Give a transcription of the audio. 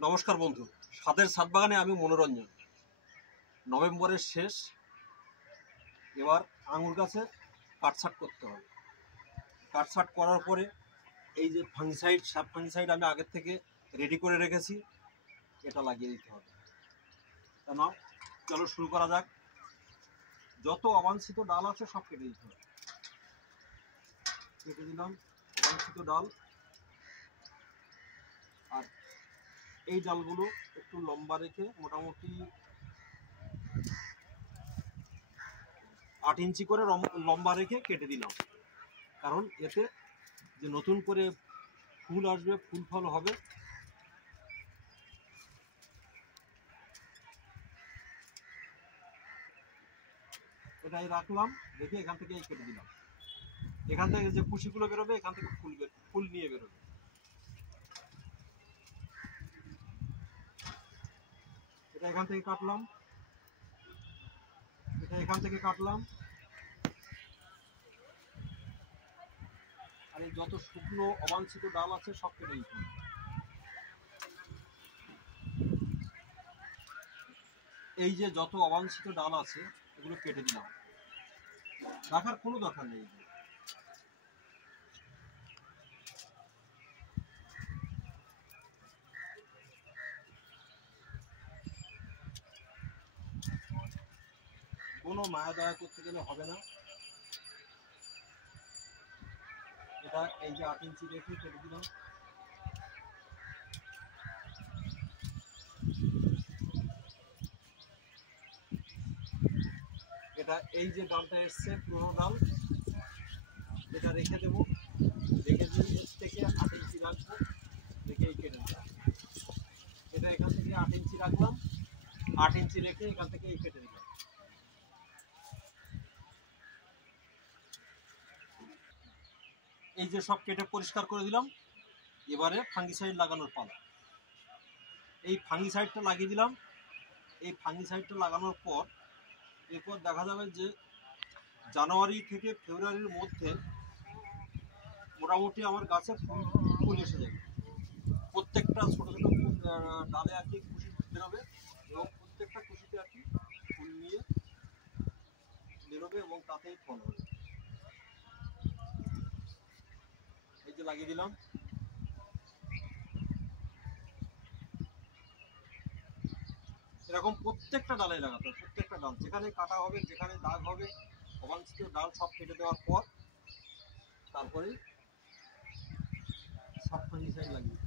নমস্কার বন্ধু, স্বাদের ছাদ বাগানে আমি মনোরঞ্জন। নভেম্বরের শেষ, এবার আঙুর গাছে কাটছাঁট করতে হবে। কাটছাঁট করার পরে এই যে ফাঙ্গিসাইড, সাব ফাঙ্গিসাইড আমি আগের থেকে রেডি করে রেখেছি, এটা লাগিয়ে দিতে হবে। তা নাও, চলো শুরু করা যাক। যত অবাঞ্ছিত ডাল আছে সব কেটে দিতে হবে। কেটে দিলাম অবাঞ্ছিত ডাল। আর এই ডালগুলো একটু লম্বা রেখে মোটামুটি 8 ইঞ্চি করে লম্বা রেখে কেটে দিলাম, কারণ এতে যে নতুন করে ফুল আসবে, ফুল ফল হবে। এটাই রাখলাম, রেখে এখান থেকে কেটে দিলাম। এখান থেকে যে কুশিগুলো বেরোবে, এখান থেকে ফুল নিয়ে বেরোবে। এটা এখান থেকে কাটলাম, এটা এখান থেকে কাটলাম। আর এই যত শুকনো অবাঞ্ছিত ডাল আছে সব কেটে দিতে হবে। এই যে যত অবাঞ্ছিত ডাল আছে এগুলো কেটে দিলাম, রাখার কোনো দরকার নেই। কোনো মায়া দয়া করতে গেলে হবে না। এটা এই যে 8 ইঞ্চি রেখে কেটে দিলাম। এটা এই যে ডালটা এসছে পুরোনো ডাল, এটা রেখে দেবো। রেখে দিয়ে এর থেকে 8 ইঞ্চি রাখবো, রেখেই কেটে দিলাম। এটা এখান থেকে 8 ইঞ্চি রাখলাম, 8 ইঞ্চি রেখে এখান থেকে এই কেটে দিলাম। এই যে সব কেটে পরিষ্কার করে দিলাম। এবারে ফাঙ্গিসাইড লাগানোর পালা। এই ফাঙ্গিসাইডটা লাগিয়ে দিলাম। এই ফাঙ্গিসাইডটা লাগানোর পর এরপর দেখা যাবে যে জানুয়ারি থেকে ফেব্রুয়ারির মধ্যে মোটামুটি আমার গাছে ফুল এসে যাবে। প্রত্যেকটা ছোটো ছোটো ডালে আর কি কুশি বেরোবে, এবং প্রত্যেকটা কুশিতে আর কি ফুল নিয়ে বেরোবে এবং তাতেই ফল হবে। এই যে লাগিয়ে দিলাম। এরকম প্রত্যেকটা ডালে লাগাতে হবে, প্রত্যেকটা ডাল যেখানে কাটা হবে, যেখানে দাগ হবে, অবাঞ্ছিত ডাল সব কেটে দেওয়ার পর তারপরে সাব ফাঙ্গিসাইড লাগিয়ে